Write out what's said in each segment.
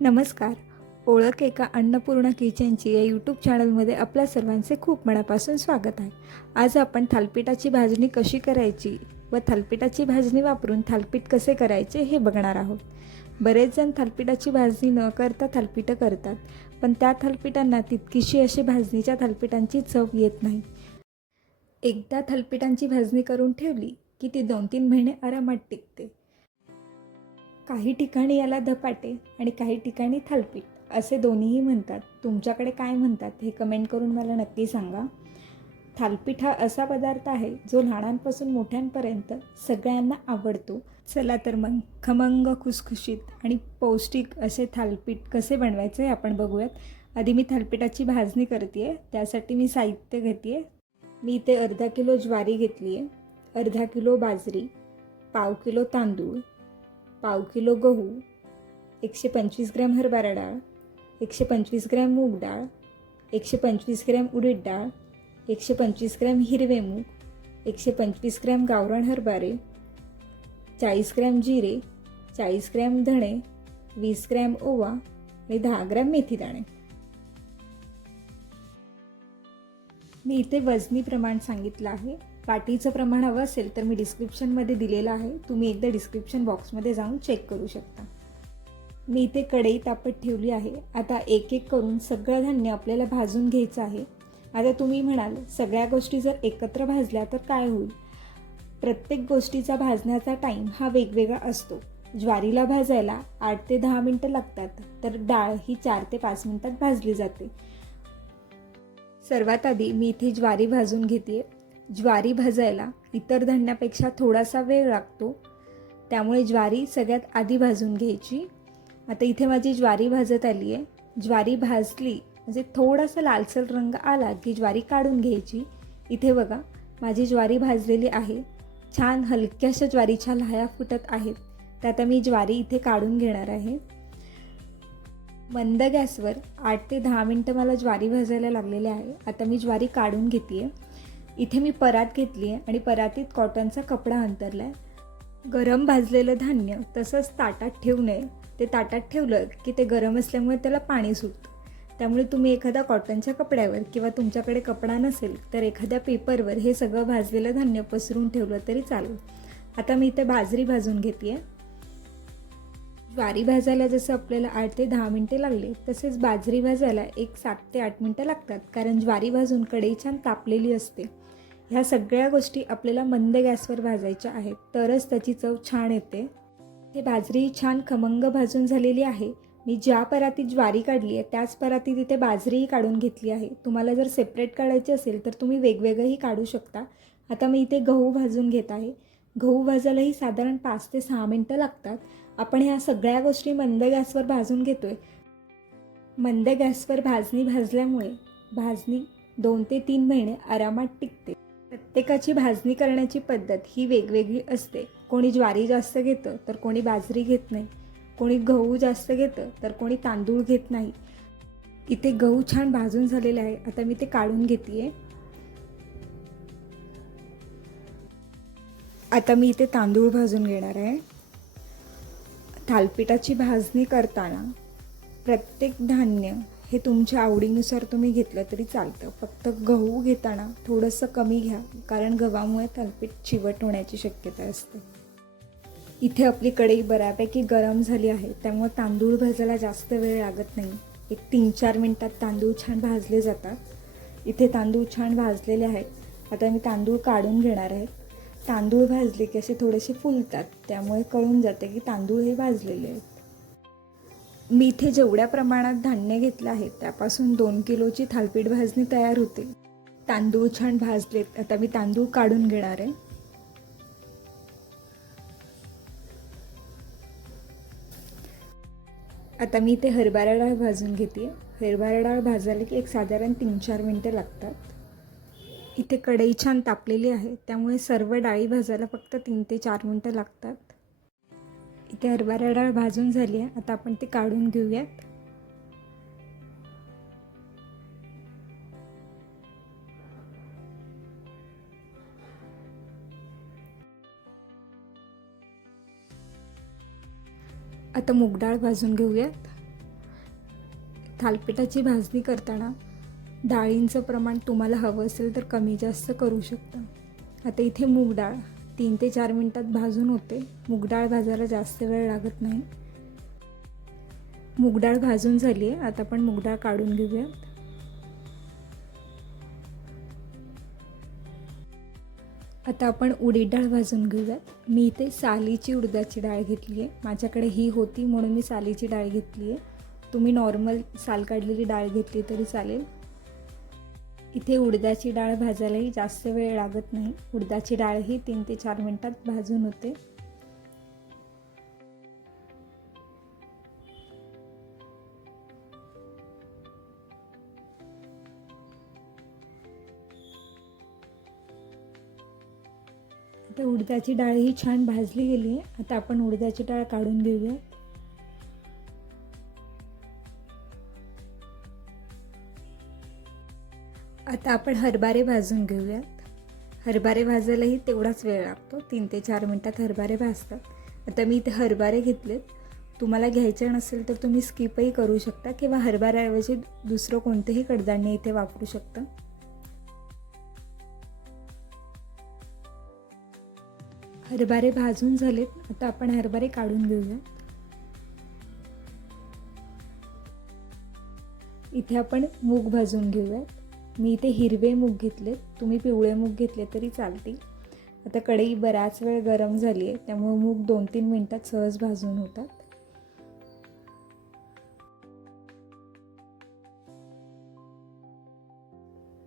नमस्कार. ओळख एका अन्नपूर्णा किचनची या यूट्यूब चॅनलमध्ये आपल्या सर्वांचे खूप मनापासून स्वागत आहे. आज आपण थालपीठाची भाजणी कशी करायची व थालपीठाची भाजणी वापरून थालपीठ कसे करायचे हे बघणार आहोत. बरेच जण थालपीठाची भाजणी न करता थालपीठं करतात पण त्या थालपीठांना तितकीशी अशी भाजणीच्या थालपीठांची चव येत नाही. एकदा थालपीठांची भाजणी करून ठेवली की ती दोन तीन महिने आरामात टिकते. काही ठिकाणी याला धपाटे आणि काही ठिकाणी थालपीठ असे दोन्हीही म्हणतात. तुमच्याकडे काय म्हणतात हे कमेंट करून मला नक्की सांगा. थालपीठ हा असा पदार्थ आहे जो लहानांपासून मोठ्यांपर्यंत सगळ्यांना आवडतो. चला तर मग खमंग खुसखुशीत आणि पौष्टिक असे थालपीठ कसे बनवायचे हे आपण बघूयात. आधी मी थालपीठाची भाजणी करते आहे त्यासाठी मी साहित्य घेते आहे मी इथे अर्धा किलो ज्वारी घेतली आहे अर्धा किलो बाजरी पाव किलो तांदूळ पाव किलो गहू एकशे पंचवीस ग्रॅम हरभरा डाळ एकशे पंचवीस ग्रॅम मूग डाळ एकशे पंचवीस ग्रॅम उडीद डाळ एकशे पंचवीस ग्रॅम हिरवे मूग एकशे पंचवीस ग्रॅम गावरान हरभरे चाळीस ग्रॅम जिरे चाळीस ग्रॅम धणे वीस ग्रॅम ओवा आणि दहा ग्रॅम मेथी दाणे. मी इथे वजनी प्रमाण सांगितलं आहे. पाटीचं प्रमाण हवं असेल तर मी डिस्क्रिप्शनमध्ये दिलेलं आहे. तुम्ही एकदा डिस्क्रिप्शन बॉक्समध्ये जाऊन चेक करू शकता. मी इथे कढई तापत ठेवली आहे. आता एक एक करून सगळं धान्य आपल्याला भाजून घ्यायचं आहे. आता तुम्ही म्हणाल सगळ्या गोष्टी जर एकत्र भाजल्या तर काय होईल? प्रत्येक गोष्टीचा भाजण्याचा टाईम हा वेगवेगळा असतो. ज्वारीला भाजायला आठ ते दहा मिनटं लागतात तर डाळ ही चार ते पाच मिनटात भाजली जाते. सर्वात आधी मी इथे ज्वारी भाजून घेते ज्वारी भाजायला इतर धान्यापेक्षा थोडासा वेळ लागतो. त्यामुळे ज्वारी सगळ्यात आधी भाजून घ्यायची. आता इथे माझी ज्वारी भाजत आली आहे ज्वारी भाजली म्हणजे थोडासा लालसर रंग आला की ज्वारी काढून घ्यायची. इथे बघा माझी ज्वारी भाजलेली आहे. छान हलक्याशा ज्वारीच्या लाह्या फुटत आहेत. तर आता मी ज्वारी इथे काढून घेणार आहे. मंद गॅसवर आठ ते दहा मिनटं मला ज्वारी भाजायला लागलेली आहे. आता मी ज्वारी काढून घेते आहे इथे मी परात घेतली आहे आणि परातीत कॉटनचा कपडा अंतरला आहे गरम भाजलेलं धान्य तसंच ताटात ठेवू नये. ते ताटात ठेवलं की ते गरम असल्यामुळे त्याला पाणी सुटतं. त्यामुळे तुम्ही एखाद्या कॉटनच्या कपड्यावर किंवा तुमच्याकडे कपडा नसेल तर एखाद्या पेपरवर हे सगळं भाजलेलं धान्य पसरून ठेवलं तरी चालेल. आता मी इथे बाजरी भाजून घेते आहे ज्वारी भाजायला जसं आपल्याला आठ ते दहा मिनटे लागले तसेच बाजरी भाजायला एक सात ते आठ मिनटं लागतात कारण ज्वारी भाजून कढई छान तापलेली असते. ह्या सगळ्या गोष्टी आपल्याला मंद गॅसवर भाजायच्या आहेत. तरच त्याची चव छान येते. ते बाजरी छान खमंग भाजून झालेली आहे. मी ज्या परातीत ज्वारी काढली आहे त्याच परातीत इथे बाजरीही काढून घेतली आहे. तुम्हाला जर सेपरेट काढायची असेल तर तुम्ही वेगवेगळंही काढू शकता. आता मी इथे गहू भाजून घेत आहे. गहू भाजायलाही साधारण पाच ते सहा मिनटं लागतात. आपण ह्या सगळ्या गोष्टी मंद गॅसवर भाजून घेतोय. मंद गॅसवर भाजणी भाजल्यामुळे भाजणी दोन ते तीन महिने आरामात टिकते. प्रत्येकाची भाजणी करण्याची पद्धत ही वेगवेगळी असते. कोणी ज्वारी जास्त घेतं तर कोणी बाजरी घेत नाही. कोणी गहू जास्त घेतं तर कोणी तांदूळ घेत नाही. इथे गहू छान भाजून झालेले आहे. आता मी ते काढून घेते आता मी इथे तांदूळ भाजून घेणार आहे. थालपिठाची भाजणी करताना प्रत्येक धान्य हे तुमच्या आवडीनुसार तुम्ही घेतलं तरी चालतं. फक्त गहू घेताना थोडंसं कमी घ्या कारण गव्हामुळे थालपीठ चिवट होण्याची शक्यता असते. इथे आपली कढई बऱ्यापैकी गरम झाली आहे त्यामुळे तांदूळ भाजायला जास्त वेळ लागत नाही. एक तीन चार मिनटात तांदूळ छान भाजले जातात. इथे तांदूळ छान भाजलेले आहेत. आता मी तांदूळ काढून घेणार आहे. तांदूळ भाजले की असे थोडेसे फुलतात त्यामुळे कळून जाते की तांदूळ हे भाजलेले आहेत. मी इथे जेवढ्या प्रमाणात धान्य घेतलं आहे त्यापासून दोन किलोची थालपीठ भाजणी तयार होते. तांदूळ छान भाजलेत. आता मी तांदूळ काढून घेणार आहे. आता मी इथे हरभरा डाळ भाजून घेते. हरभरा डाळ भाजायला की एक साधारण तीन चार मिनटं लागतात. इथे कढई छान तापलेली आहे. त्यामुळे सर्व डाळी भाजायला फक्त तीन ते चार मिनटं लागतात. इथे हरभरा डाळ भाजून झाली आहे. आता आपण ती काढून घेऊयात. आता मूग डाळ भाजून घेऊयात. थालपिठाची भाजणी करताना डाळींचं प्रमाण तुम्हाला हवं असेल तर कमी जास्त करू शकता. आता इथे मूग डाळ. तीन ते चार मिनटात भाजून होते. मूगडाळ भाजायला जास्त वेळ लागत नाही. मूगडाळ भाजून झाली आहे. आता आपण मूग डाळ काढून घेऊयात आता आपण उडीद डाळ भाजून घेऊयात. मी इथे सालीची उडदाची डाळ घेतली आहे. माझ्याकडे ही होती म्हणून मी सालीची डाळ घेतली आहे. तुम्ही नॉर्मल साल काढलेली डाळ घेतली तरी चालेल. इथे उडदाची डाळ भाजायलाही जास्त वेळ लागत नाही. उडदाची डाळ ही तीन ते चार मिनटात भाजून होते. आता उडदाची डाळ ही छान भाजली गेली आहे. आता आपण उडदाची डाळ काढून घेऊया. आता आपण हरभरे भाजून घेऊयात. हरभरे भाजायलाही तेवढाच वेळ लागतो. तीन ते चार मिनटात हरभरे भाजतात. आता मी इथे हरभरे घेतलेत. तुम्हाला घ्यायचे नसेल तर तुम्ही स्किपही करू शकता किंवा हरभऱ्याऐवजी दुसरं कोणतेही कडधान्य इथे वापरू शकता. हरभरे भाजून झालेत. आता आपण हरभरे काढून घेऊयात. इथे आपण मूग भाजून घेऊयात. मी इथे हिरवे मूग घेतलेत. तुम्ही पिवळे मूग घेतले तरी चालतील. आता कढई बराच वेळ गरम झाली आहे त्यामुळे मूग दोन तीन मिनटात सहज भाजून होतात.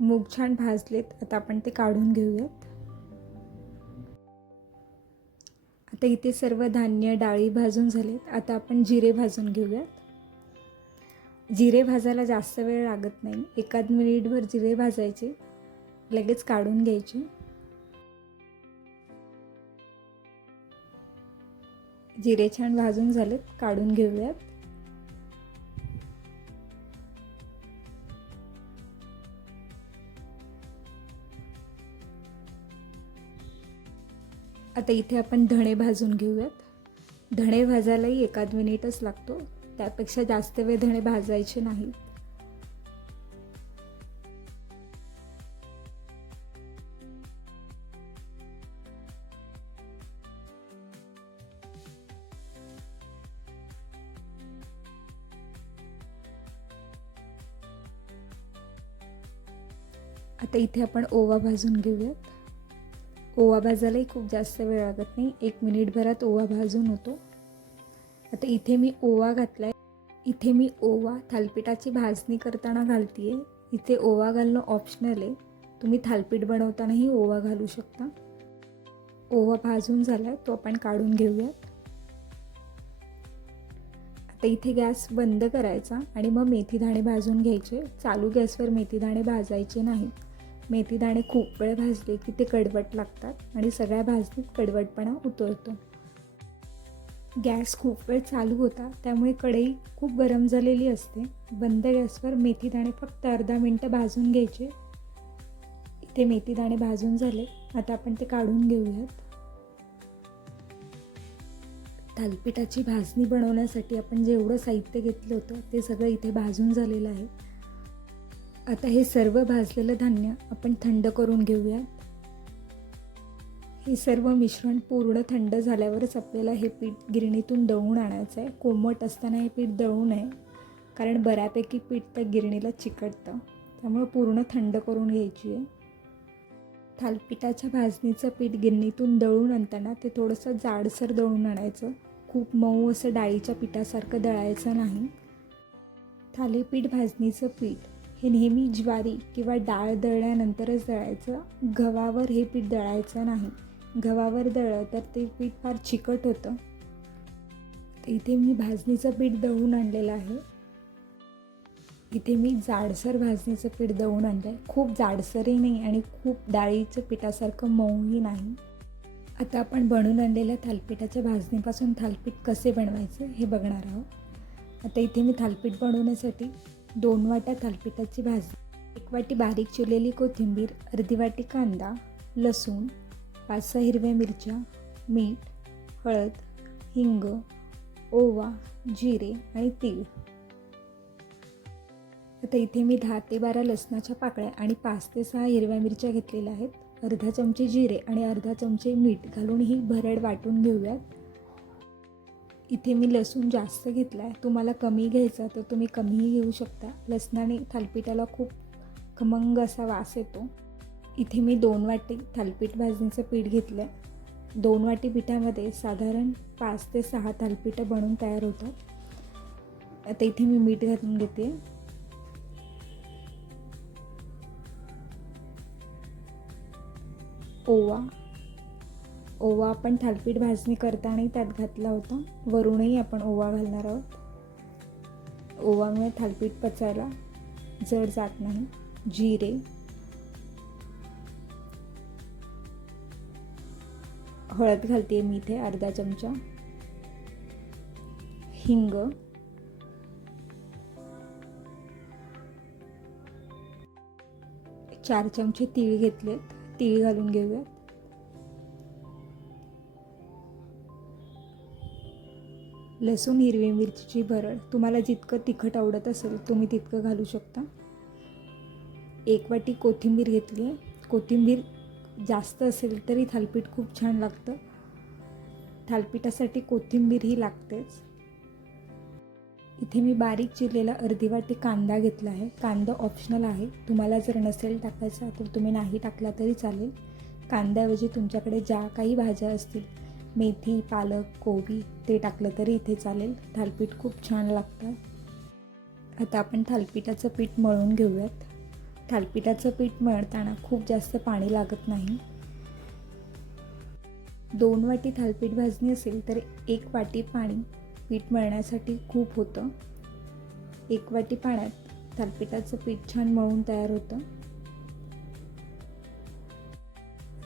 मूग छान भाजलेत. आता आपण ते काढून घेऊयात. आता इथे सर्व धान्य डाळी भाजून झालेत. आता आपण जिरे भाजून घेऊयात. जिरे भाजायला जास्त वेळ लागत नाही. एकाद मिनिटभर जिरे भाजायचे. लगेच काढून घ्यायचे. जिरे छान भाजून झालेत. काढून घेऊयात. आता इथे आपण धणे भाजून घेऊयात. धणे भाजायलाही एकाद मिनिटच लागतो. त्यापेक्षा जास्त वेळ धणे भाजायचे नाही. आता इथे आपण ओवा भाजून घेऊयात. ओवा भाजायलाही खूप जास्त वेळ लागत नाही. एक मिनिटभरात ओवा भाजून होतो. आता इथे मी ओवा घातला आहे इथे मी ओवा थालपिठाची भाजणी करताना घालते आहे इथे ओवा घालणं ऑप्शनल आहे. तुम्ही थालपीठ बनवतानाही ओवा घालू शकता. ओवा भाजून झाला आहे तो आपण काढून घेऊयात. आता इथे गॅस बंद करायचा आणि मग मेथी दाणे भाजून घ्यायचे. चालू गॅसवर मेथी दाणे भाजायचे नाही मेथी दाणे खूप वेळ भाजले की ते कडवट लागतात आणि सगळ्या भाजणीत कडवटपणा उतरतो. गॅस खूप वेळ चालू होता त्यामुळे कढई खूप गरम झालेली असते. बंद गॅसवर मेथी दाणे फक्त अर्धा मिनटं भाजून घ्यायचे. इथे मेथी दाणे भाजून झाले. आता आपण ते काढून घेऊयात. थालपिठाची भाजणी बनवण्यासाठी आपण जेवढं साहित्य घेतलं होतं ते सगळं इथे भाजून झालेलं आहे. आता हे सर्व भाजलेलं धान्य आपण थंड करून घेऊया हे सर्व मिश्रण पूर्ण थंड झाल्यावरच आपल्याला हे पीठ गिरणीतून दळून आणायचं आहे कोमट असताना हे पीठ दळू नये कारण बऱ्यापैकी पीठ त्या गिरणीला चिकटतं. त्यामुळं पूर्ण थंड करून घ्यायची आहे. थालपिठाच्या भाजणीचं पीठ गिरणीतून दळून आणताना ते थोडंसं जाडसर दळून आणायचं. खूप मऊ असं डाळीच्या पिठासारखं दळायचं नाही. थालीपीठ भाजणीचं पीठ हे नेहमी ज्वारी किंवा डाळ दळल्यानंतरच दळायचं. गव्हावर हे पीठ दळायचं नाही. गव्हावर दळलं तर ते पीठ फार चिकट होतं. इथे मी भाजणीचं पीठ दळून आणलेलं आहे. इथे मी जाडसर भाजणीचं पीठ दळून आणलं आहे खूप जाडसरही नाही आणि खूप डाळीचं पिठासारखं मऊही नाही. आता आपण बनवून आणलेल्या थालपीठाच्या भाजणीपासून थालपीठ कसे बनवायचे हे बघणार आहोत. आता इथे मी थालपीठ बनवण्यासाठी दोन वाट्या थालपिठाची भाजी एक वाटी बारीक चिरलेली कोथिंबीर अर्धी वाटी कांदा लसूण पाच सहा हिरव्या मिरच्या मीठ हळद हिंग ओवा जिरे आणि तीळ. आता इथे मी दहा ते बारा लसणाच्या पाकळ्या आणि पाच ते सहा हिरव्या मिरच्या घेतलेल्या आहेत. अर्धा चमचे जिरे आणि अर्धा चमचे मीठ घालून ही भरड वाटून घेऊयात. इथे मी लसूण जास्त घेतला आहे तुम्हाला कमी घ्यायचा तर तुम्ही कमीही घेऊ शकता. लसणाने थालपिठाला खूप खमंग असा वास येतो. इथे मी दोन वाटी थालपीठ भाजणीचं पीठ घेतलं. आहे दोन वाटी पिठामध्ये साधारण पाच ते सहा थालपीठं बनवून तयार होतात. आता इथे मी मीठ घालून घेते ओवा. ओवा आपण थालपीठ भाजणी करतानाही त्यात घातला होता. वरूनही आपण ओवा घालणार आहोत. ओवामुळे थालपीठ पचायला जड जात नाही. जिरे. हळद घालते मी इथे अर्धा चमचा. हिंग. चार चमचे तीळ घेतलेत. तीळ घालून घेऊयात. लसूण हिरवी मिरचीची भरड. तुम्हाला जितकं तिखट आवडत असेल तुम्ही तितकं घालू शकता. एक वाटी कोथिंबीर घेतली आहे. कोथिंबीर जास्त असेल तरी थालपीठ खूप छान लागतं. थालपीठासाठी कोथिंबीर ही लागतेच. इथे मी बारीक चिरलेला अर्धी वाटी कांदा घेतला आहे. कांदा ऑप्शनल आहे. तुम्हाला जर नसेल टाकायचा तर तुम्ही नाही टाकला तरी चालेल. कांद्याऐवजी तुमच्याकडे ज्या काही भाज्या असतील मेथी पालक कोबी ते टाकलं तरी इथे चालेल. थालपीठ खूप छान लागतं. आता आपण थालपीठाचं पीठ मळून घेऊयात. थालपिठाचं पीठ मळताना खूप जास्त पाणी लागत नाही. दोन वाटी थालपीठ भाजणी असेल तर एक वाटी पाणी पीठ मळण्यासाठी खूप होतं. एक वाटी पाण्यात थालपिठाचं पीठ छान मळून तयार होतं.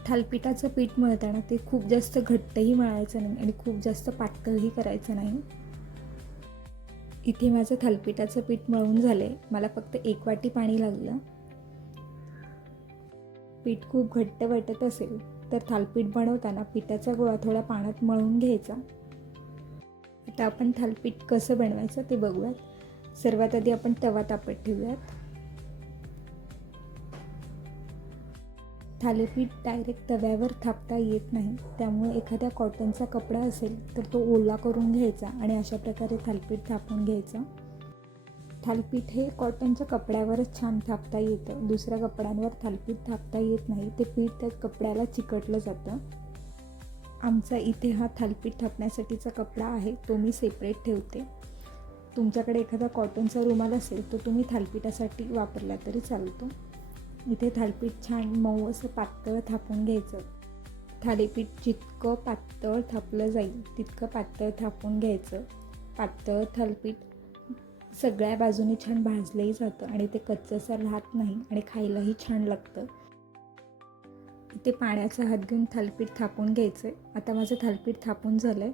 थालपिठाचं पीठ मळताना ते खूप जास्त घट्टही मळायचं नाही आणि खूप जास्त पातळही करायचं नाही. इथे माझं थालपिठाचं पीठ मळून झालं आहे मला फक्त एक वाटी पाणी लागलं. पीठ खूप घट्ट वाटत असेल तर थालपीठ बनवताना पिठाचा गोळा थोडा पाण्यात मळून घ्यायचा. आता आपण थालपीठ कसं बनवायचं ते बघूयात. सर्वात आधी आपण तवा तापत ठेवूयात. थालीपीठ डायरेक्ट तव्यावर थापता येत नाही. त्यामुळे एखाद्या कॉटनचा कपडा असेल तर तो ओला करून घ्यायचा आणि अशा प्रकारे थालपीठ थापून घ्यायचं. थालपीठ हे कॉटनच्या कपड्यावरच छान थापता येतं. दुसऱ्या कपड्यांवर थालपीठ थापता येत नाही. ते पीठ त्या कपड्याला चिकटलं जातं. आमचा इथे हा थालपीठ थापण्यासाठीचा कपडा आहे तो मी सेपरेट ठेवते. तुमच्याकडे एखादा कॉटनचा रुमाल असेल तो तुम्ही थालपीठासाठी वापरला तरी चालतो. इथे थालपीठ छान मऊ असं पातळ थापून घ्यायचं. थालीपीठ जितकं पातळ थापलं जाईल तितकं पातळ थापून घ्यायचं. पातळ थालपीठ सगळ्या बाजूने छान भाजलंही जातं आणि ते कच्चंसर राहत नाही आणि खायलाही छान लागतं. इथे पाण्याचा हात घेऊन थालपीठ थापून घ्यायचं आहे आता माझं थालपीठ थापून झालं आहे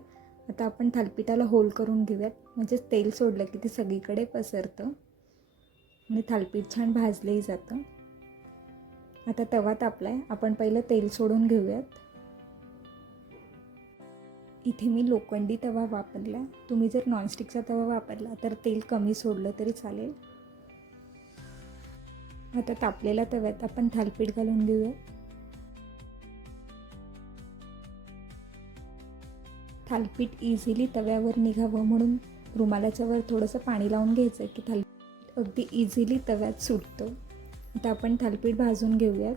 आता आपण थालपीठाला होल करून घेऊयात. म्हणजेच तेल सोडलं की ते सगळीकडे पसरतं. आणि थालपीठ छान भाजलंही जातं. आता तवा तापला आहे आपण पहिलं तेल सोडून घेऊयात. इथे मी लोखंडी तवा वापरला. तुम्ही जर नॉनस्टिकचा तवा वापरला तर तेल कमी सोडलं तरी चालेल. आता तापलेल्या तव्यात आपण थालपीठ घालून घेऊया थालपीठ इझिली तव्यावर निघावं म्हणून रुमालाच्या वर थोडंसं पाणी लावून घ्यायचं की थालपीठ अगदी इझिली तव्यात सुटतं. आता आपण थालपीठ भाजून घेऊयात.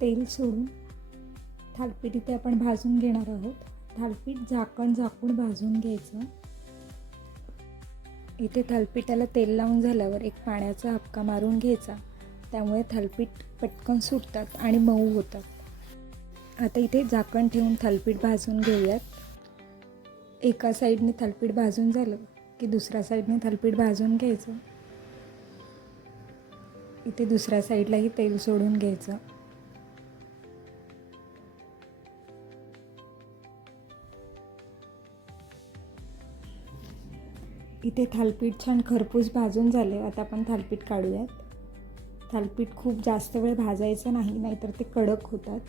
तेल सोडून थालपीठ इथे आपण भाजून घेणार आहोत. थालपीठ झाकण झाकून भाजून घ्यायचं. इथे थालपीठाला तेल लावून झाल्यावर एक पाण्याचा हपका मारून घ्यायचा. त्यामुळे थालपीठ पटकन सुटतात आणि मऊ होतात. आता इथे झाकण ठेवून थालपीठ भाजून घेऊयात. एका साईडने थालपीठ भाजून झालं की दुसऱ्या साईडने थालपीठ भाजून घ्यायचं. इथे दुसऱ्या साईडलाही तेल सोडून घ्यायचं. इथे थालपीठ छान खरपूस भाजून झाले. आता आपण थालपीठ काढूयात. थालपीठ खूप जास्त वेळ भाजायचं नाही नाहीतर ते कडक होतात.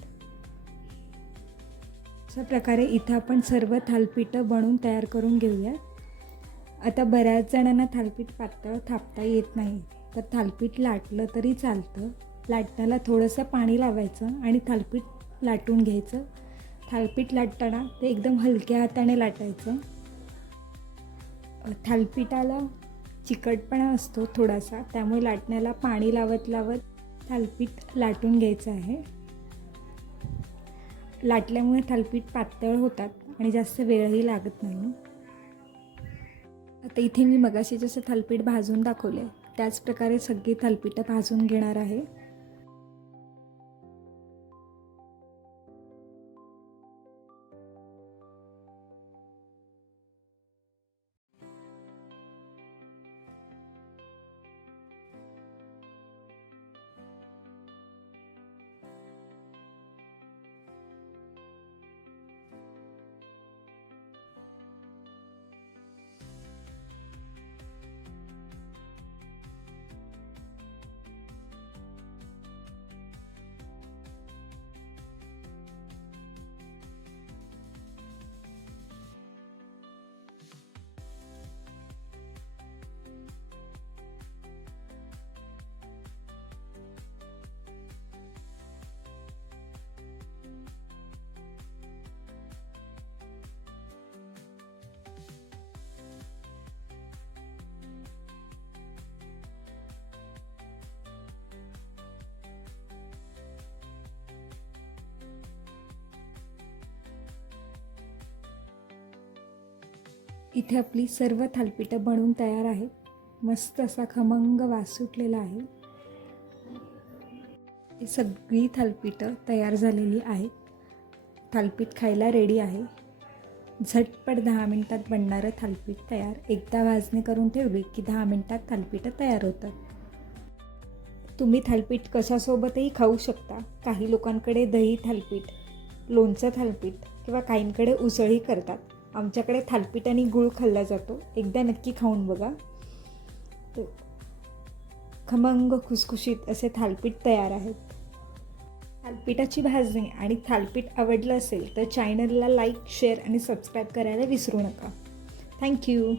अशा प्रकारे इथं आपण सर्व थालपीठं बनवून तयार करून घेऊयात. आता बऱ्याच जणांना थालपीठ पातळ थापता येत नाही तर थालपीठ लाटलं तरी चालतं. लाटण्याला थोडंसं पाणी लावायचं आणि थालपीठ लाटून घ्यायचं. थालपीठ लाटताना ते एकदम हलक्या हाताने लाटायचं. थालपीठाला चिकटपणा असतो थोडासा त्यामुळे लाटण्याला पाणी लावत लावत थालपीठ लाटून घ्यायचं आहे. लाटल्यामुळे थालपीठ पातळ होतात आणि जास्त वेळही लागत नाही. आता इथे मी मगाशी जसं थालपीठ भाजून दाखवले त्याचप्रकारे सगळी थालपीठं भाजून घेणार आहे. इथे आपली सर्व थालपीठं बनवून तयार आहेत. मस्त असा खमंग वास सुटलेला आहे. सगळी थालपीठं तयार झालेली आहेत. थालपीठ खायला रेडी आहे. झटपट दहा मिनटात बनणारं थालपीठ तयार. एकदा भाजणी करून ठेवली की दहा मिनटात थालपीठं तयार होतात. तुम्ही थालपीठ कशासोबतही खाऊ शकता. काही लोकांकडे दही थालपीठ लोणचं थालपीठ किंवा काहींकडे उसळही करतात. आमच्याकडे थालपीठ आणि गूळ खाल्ला जातो. एकदा नक्की खाऊन बघा. तर खमंग खुसखुशीत असे थालपीठ तयार आहेत. थालपीठाची भाजणी आणि थालपीठ आवडलं असेल तर चॅनलला लाईक शेअर आणि सबस्क्राईब करायला विसरू नका. थँक्यू